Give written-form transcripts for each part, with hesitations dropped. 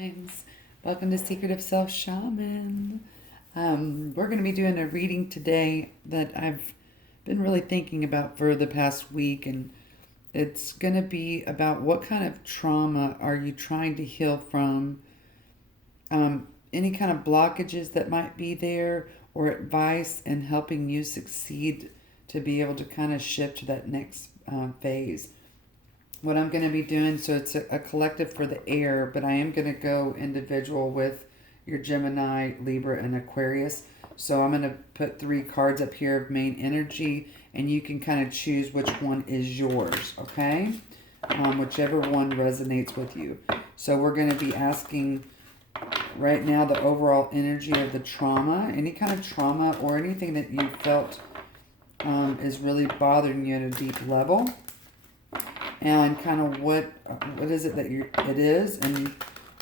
Thanks. Welcome to Secret of Self Shaman. We're going to be doing a reading today that I've been really thinking about for the past week, and it's going to be about what kind of trauma are you trying to heal from, any kind of blockages that might be there, or advice in helping you succeed to be able to kind of shift to that next phase. What I'm going to be doing, so it's a collective for the air, but I am going to go individual with your Gemini, Libra, and Aquarius. So I'm going to put 3 cards up here of main energy, and you can kind of choose which one is yours, okay? Whichever one resonates with you. So we're going to be asking right now the overall energy of the trauma, any kind of trauma or anything that you felt is really bothering you at a deep level. And kind of what is it that it is, and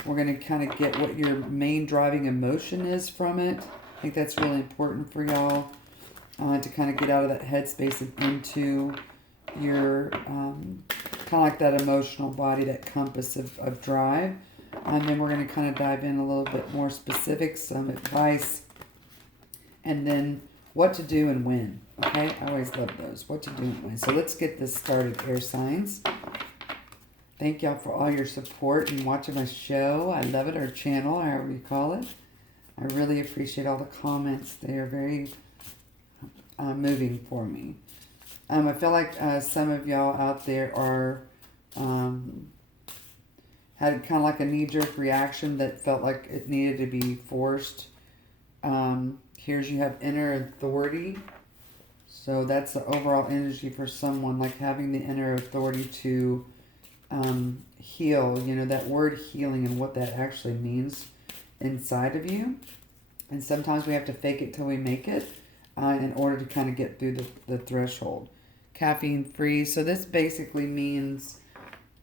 we're going to kind of get what your main driving emotion is from it. I think that's really important for y'all to kind of get out of that headspace and into your kind of like that emotional body, that compass of drive. And then we're going to kind of dive in a little bit more specifics, some advice, and then what to do and when. Okay, I always love those. What to do and when. So let's get this started, air signs. Thank y'all for all your support and watching my show. I love it, our channel, however you call it. I really appreciate all the comments. They are very moving for me. I feel like some of y'all out there are had kind of like a knee-jerk reaction that felt like it needed to be forced. Here's you have inner authority. So that's the overall energy for someone, like having the inner authority to heal. You know, that word healing and what that actually means inside of you. And sometimes we have to fake it till we make it in order to kind of get through the threshold. Caffeine free. So this basically means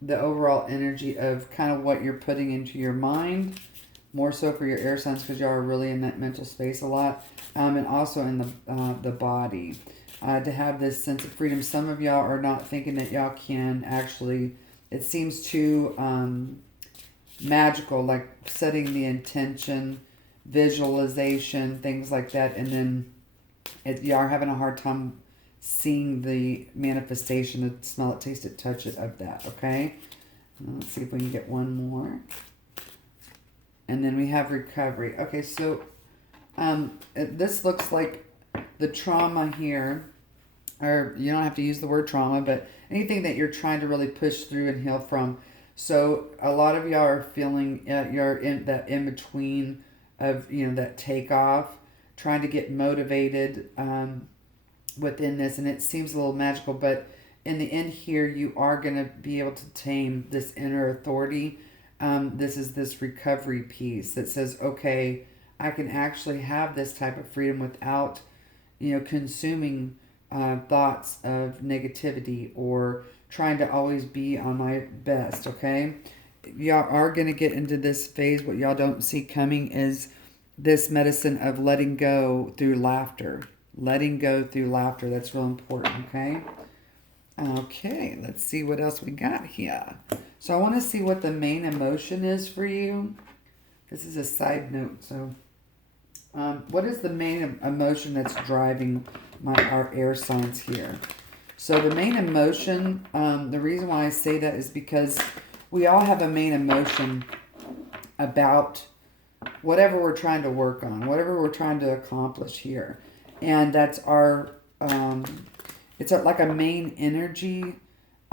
the overall energy of kind of what you're putting into your mind, more so for your air signs because y'all are really in that mental space a lot, and also in the body. To have this sense of freedom. Some of y'all are not thinking that y'all can actually, it seems too magical, like setting the intention, visualization, things like that, and then y'all are having a hard time seeing the manifestation, the smell it, taste it, touch it of that, okay? Let's see if we can get one more. And then we have recovery. Okay, so this looks like the trauma here, or you don't have to use the word trauma, but anything that you're trying to really push through and heal from. So a lot of y'all are feeling you're in that in between of, you know, that takeoff, trying to get motivated within this, and it seems a little magical, but in the end here, you are going to be able to tame this inner authority. This is this recovery piece that says, okay, I can actually have this type of freedom without, you know, consuming thoughts of negativity or trying to always be on my best, okay? Y'all are going to get into this phase. What y'all don't see coming is this medicine of letting go through laughter. Letting go through laughter. That's real important, okay? Okay, let's see what else we got here. So I want to see what the main emotion is for you. This is a side note, so what is the main emotion that's driving our air signs here? So the main emotion, the reason why I say that is because we all have a main emotion about whatever we're trying to work on, whatever we're trying to accomplish here. And that's our, it's like a main energy,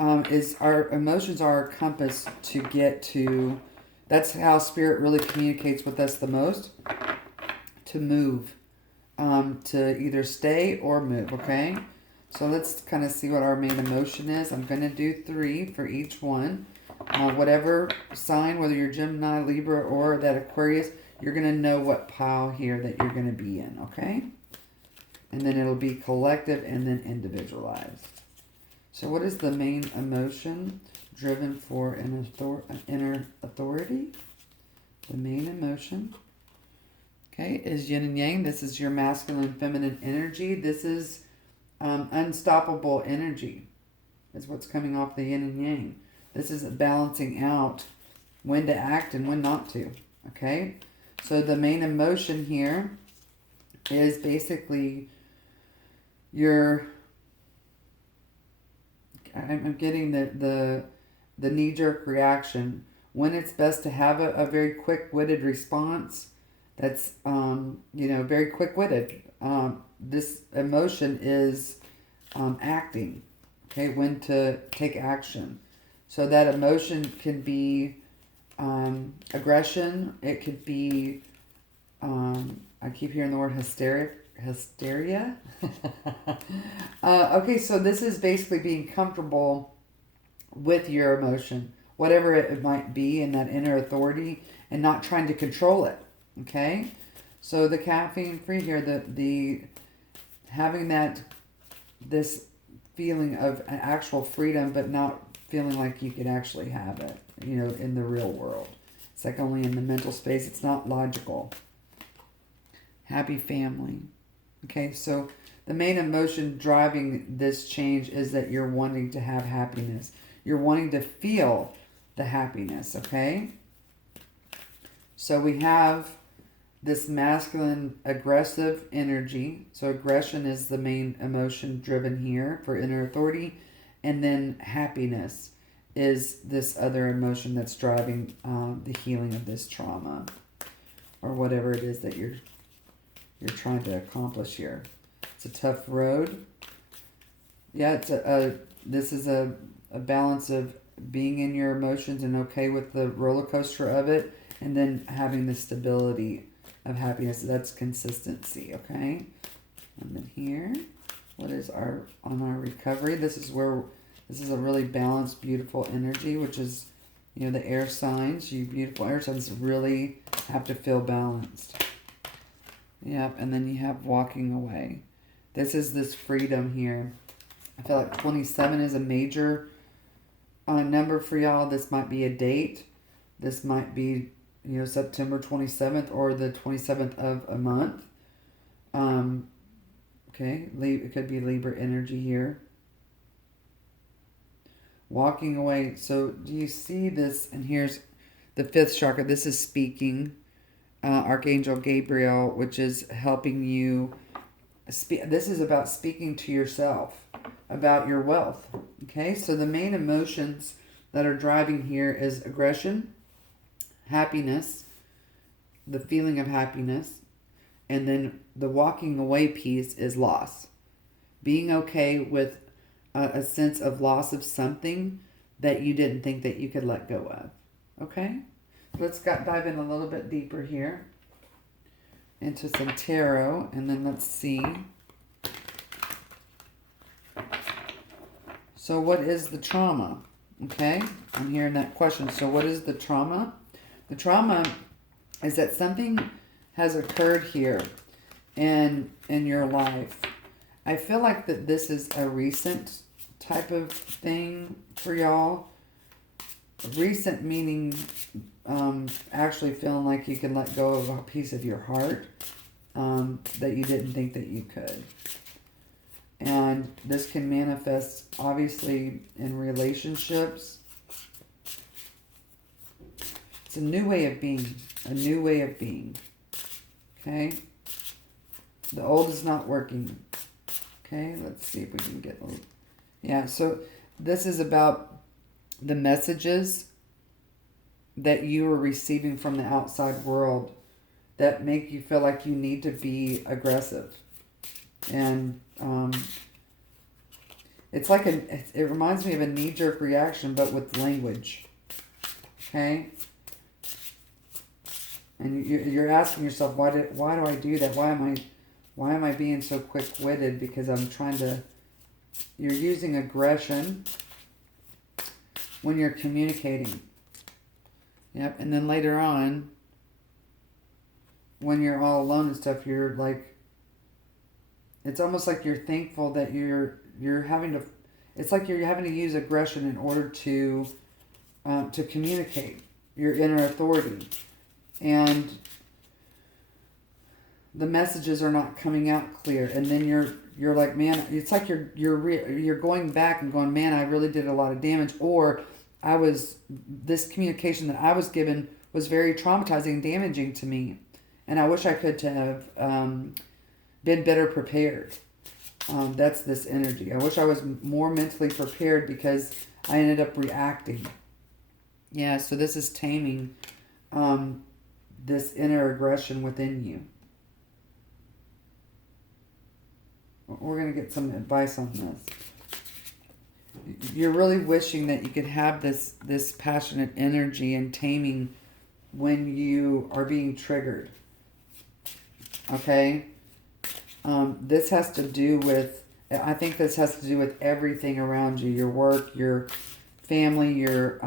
is our emotions are our compass to get to, that's how spirit really communicates with us the most, to move, to either stay or move, okay? So let's kind of see what our main emotion is. I'm going to do 3 for each one. Whatever sign, whether you're Gemini, Libra, or that Aquarius, you're going to know what pile here that you're going to be in, okay? And then it'll be collective and then individualized. So what is the main emotion driven for an inner authority? The main emotion, okay, is yin and yang. This is your masculine and feminine energy. This is unstoppable energy is what's coming off the yin and yang. This is balancing out when to act and when not to. Okay? So the main emotion here is basically I'm getting the knee-jerk reaction. When it's best to have a very quick-witted response, that's, very quick-witted. This emotion is acting. Okay, when to take action. So that emotion can be aggression. It could be, I keep hearing the word hysteria. Okay, so this is basically being comfortable with your emotion, whatever it might be, in that inner authority, and not trying to control it. Okay, so the caffeine free here, the having this feeling of actual freedom, but not feeling like you could actually have it, in the real world. It's like only in the mental space. It's not logical. Happy family. Okay, so the main emotion driving this change is that you're wanting to have happiness. You're wanting to feel the happiness, okay? So we have this masculine aggressive energy. So aggression is the main emotion driven here for inner authority. And then happiness is this other emotion that's driving the healing of this trauma, or whatever it is that you're trying to accomplish here. It's a tough road. Yeah, this is a balance of being in your emotions and okay with the roller coaster of it, and then having the stability of happiness. That's consistency, okay? And then here, what is on our recovery? This is a really balanced, beautiful energy, which is, the air signs. You beautiful air signs really have to feel balanced. Yep, and then you have walking away. This is this freedom here. I feel like 27 is a major number for y'all. This might be a date. This might be, September 27th or the 27th of a month. Okay, it could be Libra energy here. Walking away. So do you see this? And here's the fifth chakra. This is speaking. Archangel Gabriel, which is helping you speak. This is about speaking to yourself about your wealth. Okay, so the main emotions that are driving here is aggression, happiness, the feeling of happiness, and then the walking away piece is loss. Being okay with a sense of loss of something that you didn't think that you could let go of. Okay? Let's dive in a little bit deeper here into some tarot, and then let's see. So what is the trauma? Okay? I'm hearing that question. So what is the trauma? The trauma is that something has occurred here in your life. I feel like that this is a recent type of thing for y'all. Recent meaning actually feeling like you can let go of a piece of your heart that you didn't think that you could. And this can manifest obviously in relationships. It's a new way of being. A new way of being. Okay? The old is not working. Okay, let's see if we can get a little... Yeah, so this is about the messages that you are receiving from the outside world that make you feel like you need to be aggressive. And it's like it reminds me of a knee-jerk reaction, but with language. Okay? And you're asking yourself, why do I do that? Why am I being so quick-witted? Because I'm trying to... You're using aggression when you're communicating. Yep, and then later on, when you're all alone and stuff, you're like... It's almost like you're thankful that you're having to... It's like you're having to use aggression in order to communicate your inner authority. And the messages are not coming out clear, and then you're like, man, it's like you're going back and going, man, I really did a lot of damage, or this communication that I was given was very traumatizing and damaging to me. And I wish I could have been better prepared. That's this energy. I wish I was more mentally prepared because I ended up reacting. Yeah, so this is taming this inner aggression within you. We're going to get some advice on this. You're really wishing that you could have this passionate energy and taming when you are being triggered. Okay? This has to do with, I think this has to do with everything around you. Your work, your family, your,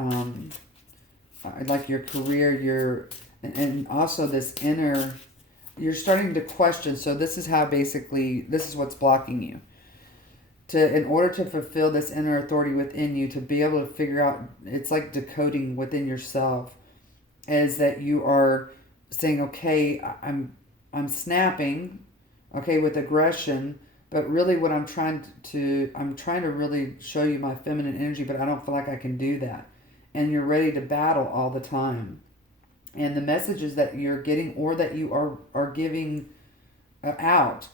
like your career, and also this inner, you're starting to question. So this is how basically, this is what's blocking you. In order to fulfill this inner authority within you, to be able to figure out, it's like decoding within yourself, is that you are saying, okay, I'm snapping, okay, with aggression, but really what I'm trying to really show you my feminine energy, but I don't feel like I can do that. And you're ready to battle all the time. And the messages that you're getting or that you are giving out,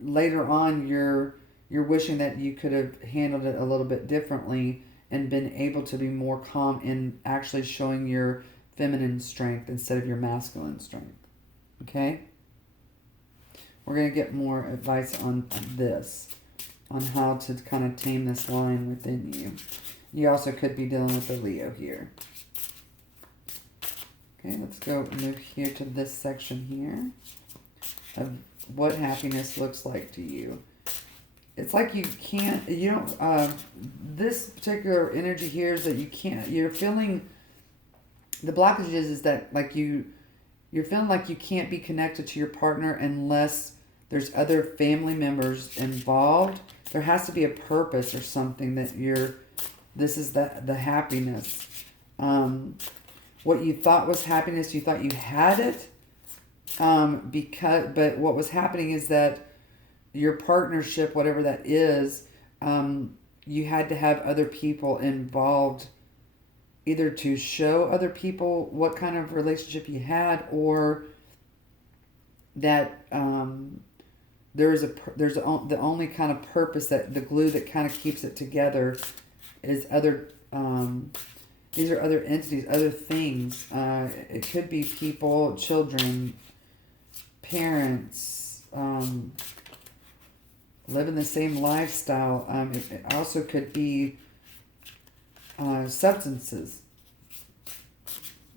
later on you're wishing that you could have handled it a little bit differently and been able to be more calm in actually showing your feminine strength instead of your masculine strength. Okay? We're going to get more advice on this, on how to kind of tame this line within you. You also could be dealing with a Leo here. Okay, let's go move here to this section here of what happiness looks like to you. It's like you can't, this particular energy here is that you can't, you're feeling, the blockages is that like you're feeling like you can't be connected to your partner unless there's other family members involved. There has to be a purpose or something that this is the happiness. What you thought was happiness, you thought you had it. But what was happening is that your partnership, whatever that is, you had to have other people involved, either to show other people what kind of relationship you had, or that there's the only kind of purpose, that the glue that kind of keeps it together is other. These are other entities, other things. It could be people, children, parents, living the same lifestyle. It also could be substances.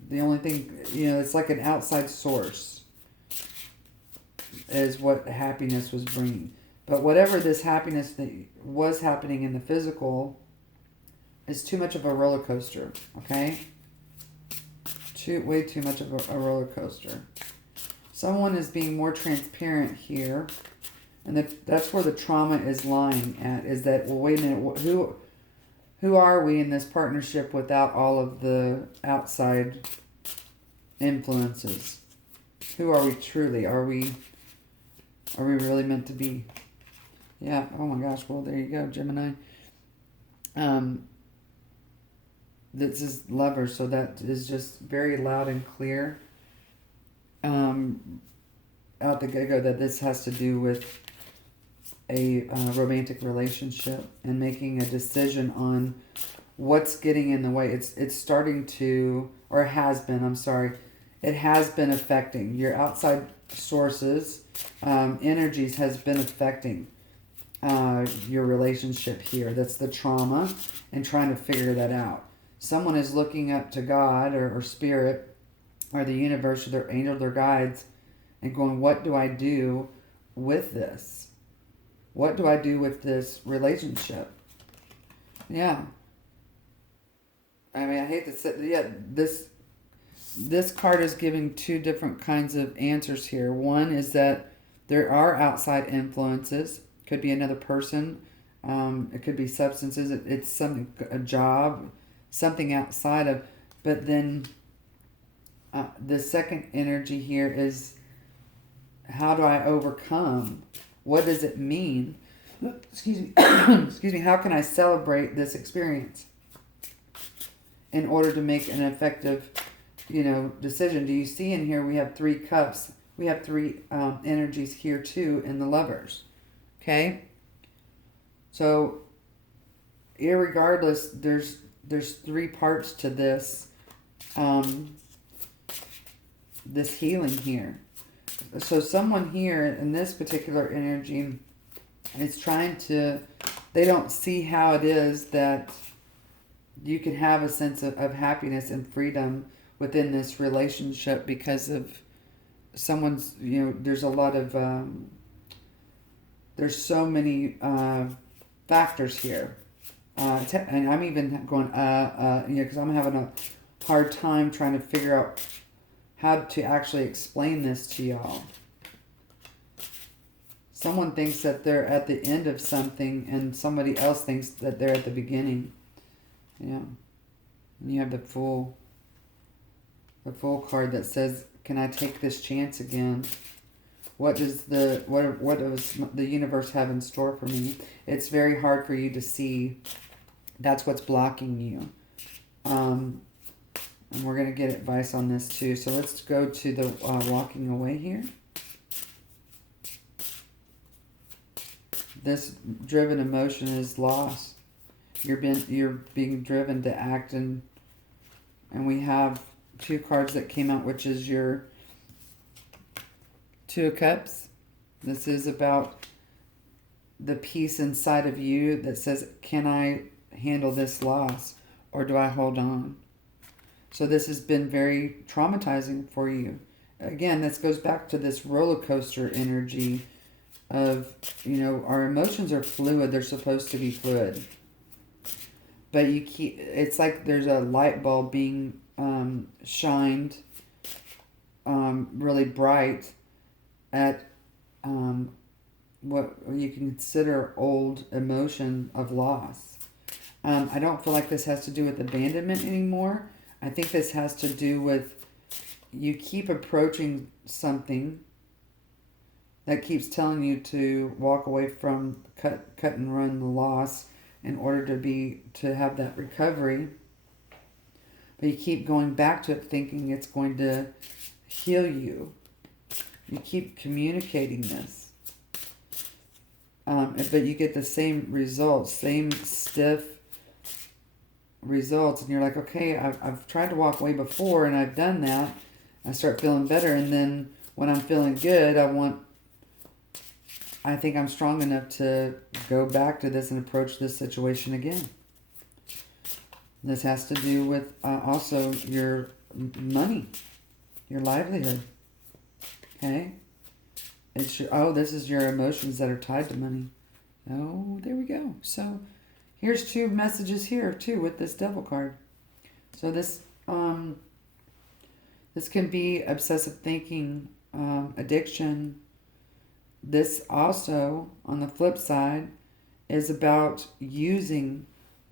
The only thing, it's like an outside source is what happiness was bringing. But whatever this happiness that was happening in the physical is too much of a roller coaster, okay? Way too much of a roller coaster. Someone is being more transparent here. And that's where the trauma is lying at, is that, well, wait a minute, who are we in this partnership without all of the outside influences? Who are we truly? Are we really meant to be? Yeah, oh my gosh, well, there you go, Gemini. This is Lovers, so that is just very loud and clear out the get-go that this has to do with a romantic relationship and making a decision on what's getting in the way. It's starting to, or has been, I'm sorry, it has been affecting your outside sources, energies has been affecting your relationship here. That's the trauma, and trying to figure that out. Someone is looking up to God or Spirit or the universe or their angel, their guides, and going, what do I do with this? What do I do with this relationship? Yeah. I mean, I hate to say, yeah, this card is giving two different kinds of answers here. One is that there are outside influences. Could be another person. It could be substances. It's something, a job, something outside of. But then the second energy here is, how do I overcome? What does it mean? Excuse me. Excuse me. How can I celebrate this experience? in order to make an effective, decision. Do you see in here we have 3 cups? We have 3 energies here too in the Lovers. Okay? So, irregardless, there's 3 parts to this, this healing here. So someone here in this particular energy is trying to, they don't see how it is that you can have a sense of happiness and freedom within this relationship because of someone's, there's a lot of, there's so many factors here. And I'm even going, because I'm having a hard time trying to figure out how to actually explain this to y'all. Someone thinks that they're at the end of something and somebody else thinks that they're at the beginning. Yeah. And you have the Fool card that says, can I take this chance again? What does what does the universe have in store for me? It's very hard for you to see. That's what's blocking you. And we're going to get advice on this too. So let's go to the walking away here. This driven emotion is loss. You're being driven to act, and we have 2 cards that came out, which is your 2 of Cups. This is about the peace inside of you that says, can I handle this loss, or do I hold on? So this has been very traumatizing for you. Again, this goes back to this roller coaster energy of, our emotions are fluid. They're supposed to be fluid. But it's like there's a light bulb being shined really bright at what you can consider old emotion of loss. I don't feel like this has to do with abandonment anymore. I think this has to do with you keep approaching something that keeps telling you to walk away from cut and run the loss in order to have that recovery. But you keep going back to it thinking it's going to heal you. You keep communicating this. But you get the same results, same stiff results, and you're like, okay, I've tried to walk away before and I've done that. I start feeling better, and then when I'm feeling good, I think I'm strong enough to go back to this and approach this situation again. This has to do with also your money, your livelihood. Okay? This is your emotions that are tied to money. Oh, there we go. So here's 2 messages here too with this Devil card. So this can be obsessive thinking, addiction. This also, on the flip side, is about using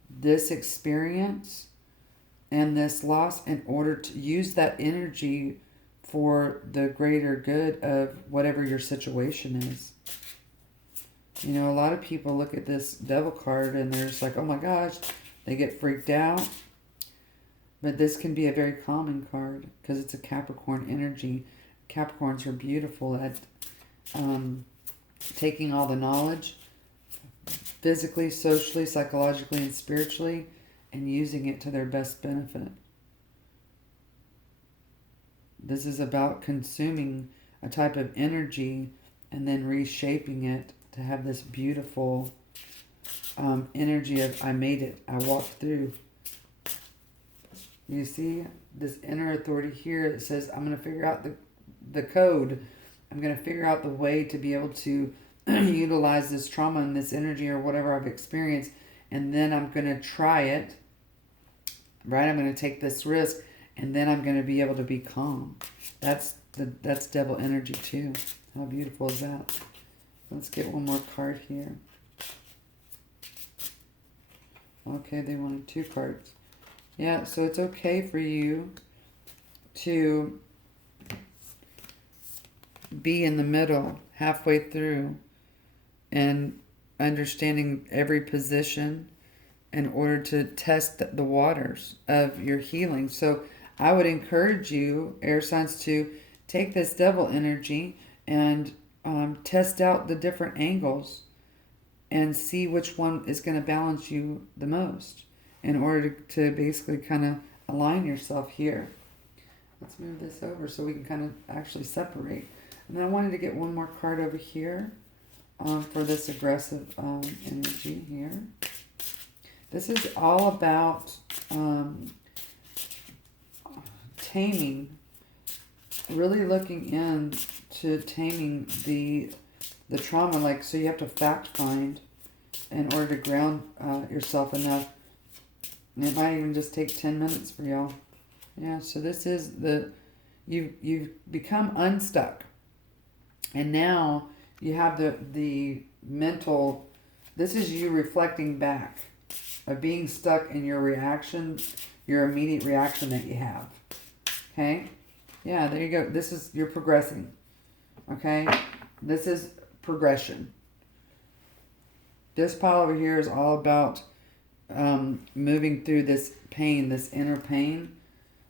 this experience and this loss in order to use that energy for the greater good of whatever your situation is. A lot of people look at this Devil card and they're just like, oh my gosh, they get freaked out. But this can be a very calming card because it's a Capricorn energy. Capricorns are beautiful at taking all the knowledge, physically, socially, psychologically, and spiritually, and using it to their best benefit. This is about consuming a type of energy and then reshaping it to have this beautiful energy of, I made it, I walked through. You see this inner authority here that says, I'm going to figure out the code. I'm going to figure out the way to be able to utilize this trauma and this energy or whatever I've experienced, and then I'm going to try it, right? I'm going to take this risk, and then I'm going to be able to be calm. That's Devil energy too. How beautiful is that? Let's get one more card here. Okay, they wanted 2 cards. Yeah, so it's okay for you to be in the middle, halfway through, and understanding every position in order to test the waters of your healing. So I would encourage you, air signs, to take this devil energy and test out the different angles and see which one is going to balance you the most in order to basically kind of align yourself here. Let's move this over so we can kind of actually separate. And then I wanted to get one more card over here for this aggressive energy here. This is all about taming, really looking into taming the trauma. Like, so you have to fact find in order to ground yourself enough. And it might even just take 10 minutes for y'all. Yeah, so this is you've become unstuck. And now you have the mental, this is you reflecting back of being stuck in your reaction, your immediate reaction that you have. Okay? Yeah, there you go. This is, you're progressing. Okay? This is progression. This pile over here is all about moving through this pain, this inner pain.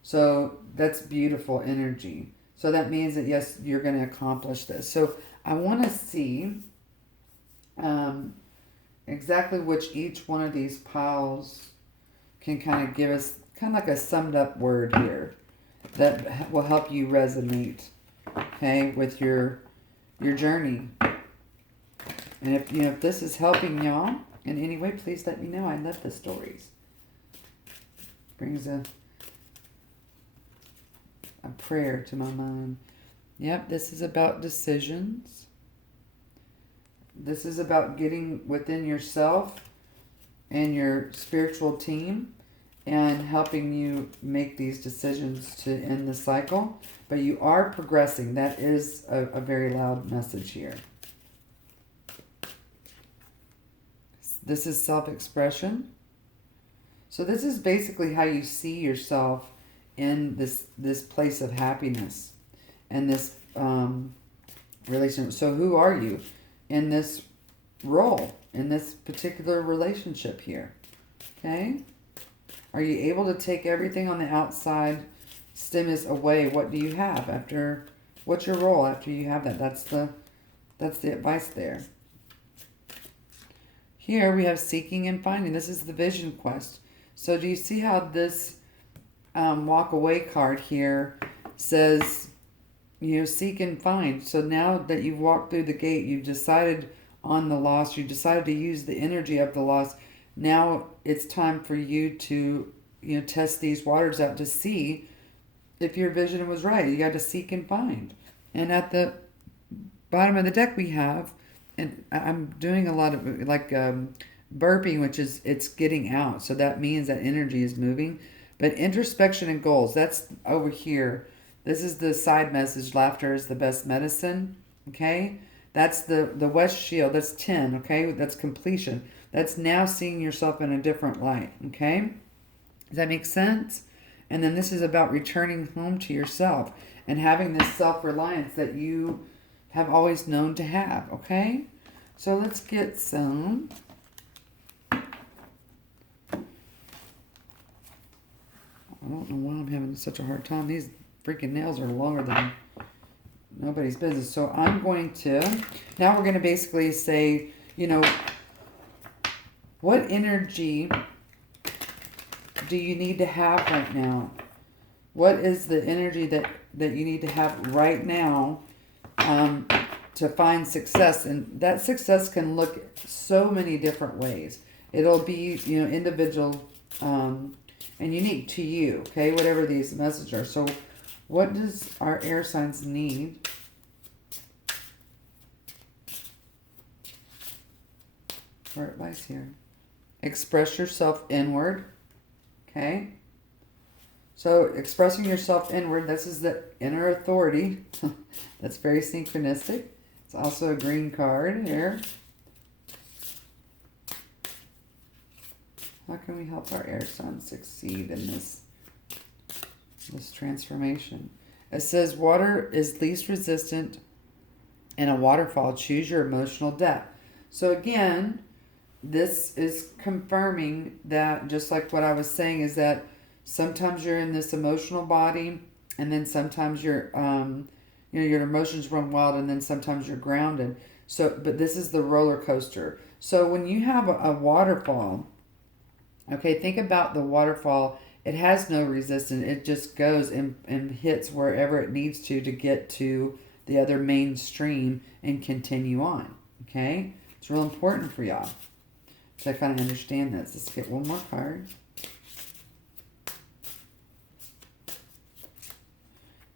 So that's beautiful energy. So that means that, yes, you're going to accomplish this. So I want to see exactly which each one of these piles can kind of give us kind of like a summed up word here that will help you resonate, okay, with your journey. And if if this is helping y'all in any way, please let me know. I love the stories. Brings a prayer to my mind. Yep, this is about decisions. This is about getting within yourself and your spiritual team and helping you make these decisions to end the cycle. But you are progressing. That is a very loud message here. This is self-expression. So this is basically how you see yourself in this place of happiness and this relationship. So who are you in this role, in this particular relationship here? Okay? Are you able to take everything on the outside stimulus away? What do you have after? What's your role after you have that? That's the advice there. Here we have seeking and finding. This is the vision quest. So do you see how this walk away card here says, seek and find. So now that you've walked through the gate, you've decided on the loss, you decided to use the energy of the loss. Now it's time for you to, test these waters out to see if your vision was right. You got to seek and find. And at the bottom of the deck we have, and I'm doing a lot of like burping, which is it's getting out. So that means that energy is moving. But introspection and goals, that's over here. This is the side message. Laughter is the best medicine. Okay? That's the West Shield. That's 10. Okay? That's completion. That's now seeing yourself in a different light. Okay? Does that make sense? And then this is about returning home to yourself and having this self-reliance that you have always known to have. Okay? So let's get some. I don't know why I'm having such a hard time. These freaking nails are longer than nobody's business. So I'm going to, now we're going to basically say, what energy do you need to have right now? What is the energy that you need to have right now to find success? And that success can look so many different ways. It'll be, individual and unique to you, okay? Whatever these messages are. So what does our air signs need for advice here? Express yourself inward, okay? So expressing yourself inward, this is the inner authority. That's very synchronistic. It's also a green card here. How can we help our air signs succeed in this transformation? It says water is least resistant in a waterfall. Choose your emotional depth. So again, this is confirming that, just like what I was saying, is that sometimes you're in this emotional body, and then sometimes you're, your emotions run wild, and then sometimes you're grounded. So, but this is the roller coaster. So when you have a waterfall, okay, think about the waterfall. It has no resistance. It just goes and hits wherever it needs to get to the other main stream and continue on. Okay? It's real important for y'all. So I kind of understand this. Let's get one more card.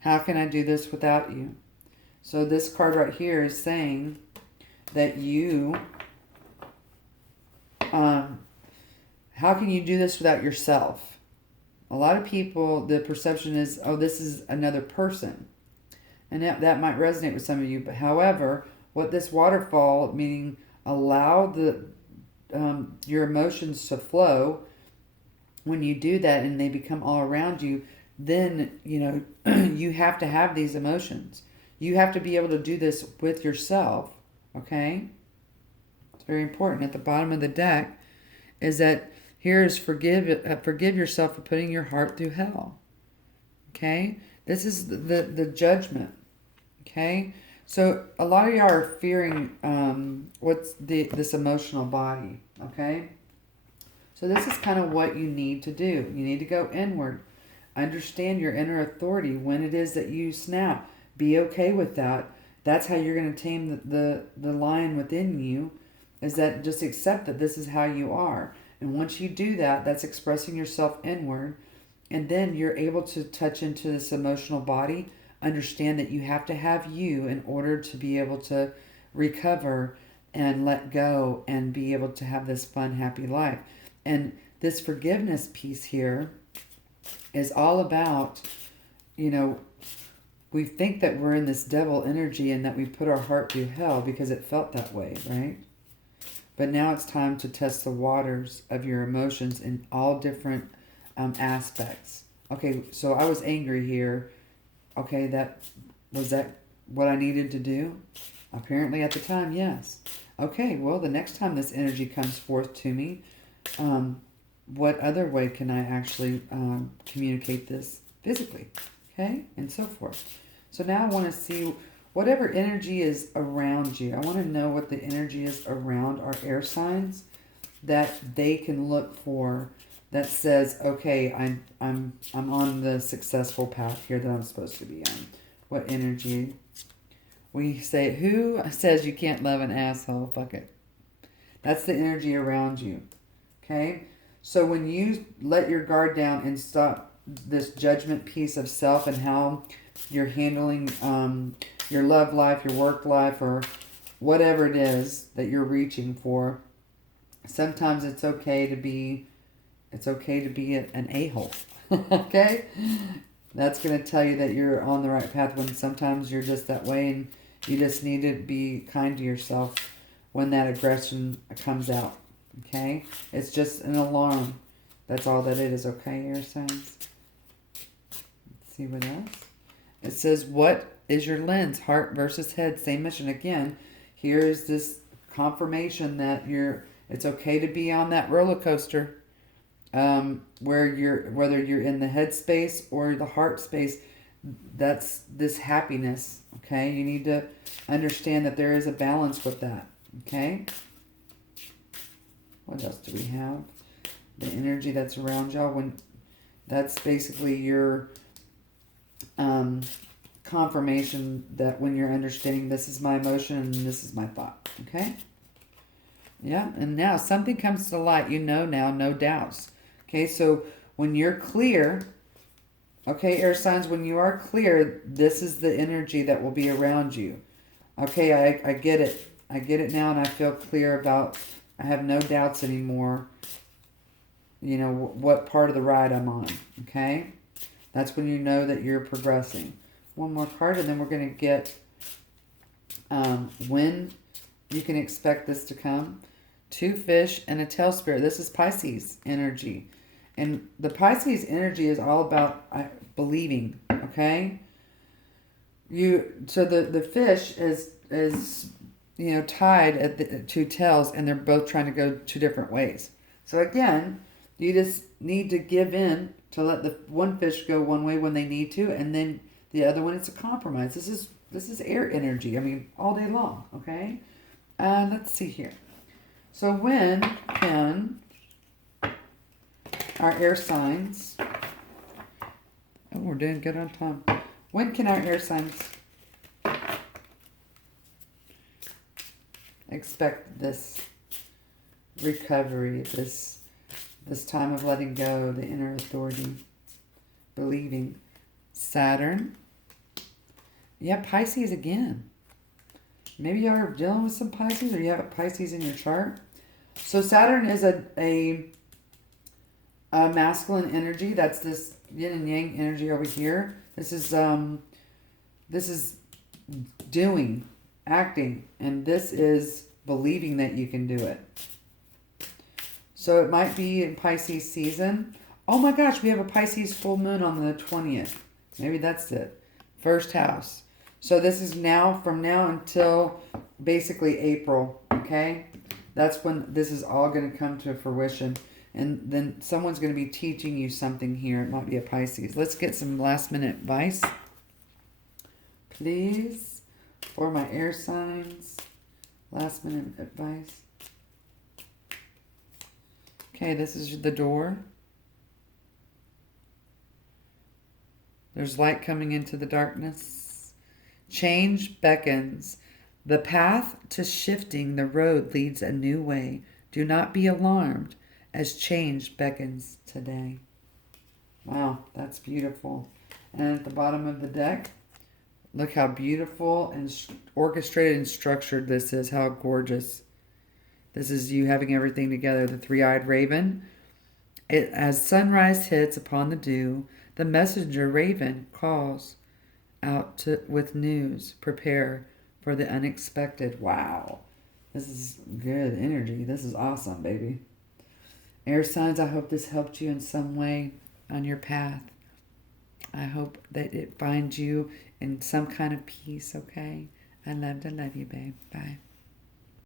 How can I do this without you? So this card right here is saying that you, how can you do this without yourself? A lot of people, the perception is, oh, this is another person. And that might resonate with some of you. But however, what this waterfall, meaning allow your emotions to flow, when you do that and they become all around you, then, you have to have these emotions. You have to be able to do this with yourself, okay? It's very important. At the bottom of the deck is that here is forgive yourself for putting your heart through hell, okay? This is the judgment, okay? So a lot of y'all are fearing this emotional body, okay? So this is kind of what you need to do. You need to go inward. Understand your inner authority when it is that you snap. Be okay with that. That's how you're going to tame the lion within you, is that just accept that this is how you are. And once you do that, that's expressing yourself inward. And then you're able to touch into this emotional body. Understand that you have to have you in order to be able to recover and let go and be able to have this fun, happy life. And this forgiveness piece here is all about, we think that we're in this devil energy and that we put our heart through hell because it felt that way, right? But now it's time to test the waters of your emotions in all different aspects. Okay, so I was angry here. Okay, was that what I needed to do? Apparently at the time, yes. Okay, well, the next time this energy comes forth to me, what other way can I actually communicate this physically? Okay, and so forth. So now I want to see whatever energy is around you. I want to know what the energy is around our air signs that they can look for, that says, okay, I'm on the successful path here that I'm supposed to be on. What energy? We say, who says you can't love an asshole? Fuck it. That's the energy around you. Okay? So when you let your guard down and stop this judgment piece of self and how you're handling your love life, your work life, or whatever it is that you're reaching for, sometimes it's okay to be an a-hole. Okay? That's going to tell you that you're on the right path, when sometimes you're just that way and you just need to be kind to yourself when that aggression comes out. Okay? It's just an alarm. That's all that it is. Okay, air signs? Let's see what else. It says, what is your lens? Heart versus head. Same mission. Again, here's this confirmation that it's okay to be on that roller coaster. Whether you're in the head space or the heart space, that's this happiness. Okay? You need to understand that there is a balance with that. Okay? What else do we have? The energy that's around y'all, that's basically your confirmation that when you're understanding, this is my emotion and this is my thought. Okay? Yeah, and now something comes to light. Now, no doubts. Okay, so when you're clear, okay, air signs, when you are clear, this is the energy that will be around you. Okay, I get it. I get it now, and I feel clear about, I have no doubts anymore, what part of the ride I'm on. Okay? That's when you know that you're progressing. One more card, and then we're going to get when you can expect this to come. 2 fish and a tail spirit. This is Pisces energy. And the Pisces energy is all about believing, okay? So the fish is tied at the two tails, and they're both trying to go two different ways. So again, you just need to give in to let the one fish go one way when they need to, and then the other one, it's a compromise. This is air energy. I mean, all day long. Okay. Let's see here. So when can our air signs? Oh, we're doing good on time. When can our air signs expect this recovery, this time of letting go, the inner authority, believing? Saturn. Yeah, Pisces again. Maybe you are dealing with some Pisces, or you have a Pisces in your chart. So Saturn is a masculine energy. That's this yin and yang energy over here. This is doing, acting, and this is believing that you can do it. So it might be in Pisces season. Oh my gosh, we have a Pisces full moon on the 20th. Maybe that's it. First house. So this is from now until basically April, okay? That's when this is all going to come to fruition. And then someone's going to be teaching you something here. It might be a Pisces. Let's get some last minute advice, please, for my air signs. Last minute advice. Okay, this is the door. There's light coming into the darkness. Change beckons. The path to shifting the road leads a new way. Do not be alarmed as change beckons today. Wow, that's beautiful. And at the bottom of the deck, look how beautiful and orchestrated and structured this is. How gorgeous. This is you having everything together. The three-eyed raven. As sunrise hits upon the dew, the messenger raven calls out with news. Prepare for the unexpected. Wow. This is good energy. This is awesome, baby. Air signs, I hope this helped you in some way on your path. I hope that it finds you in some kind of peace, okay? I love you, babe. Bye.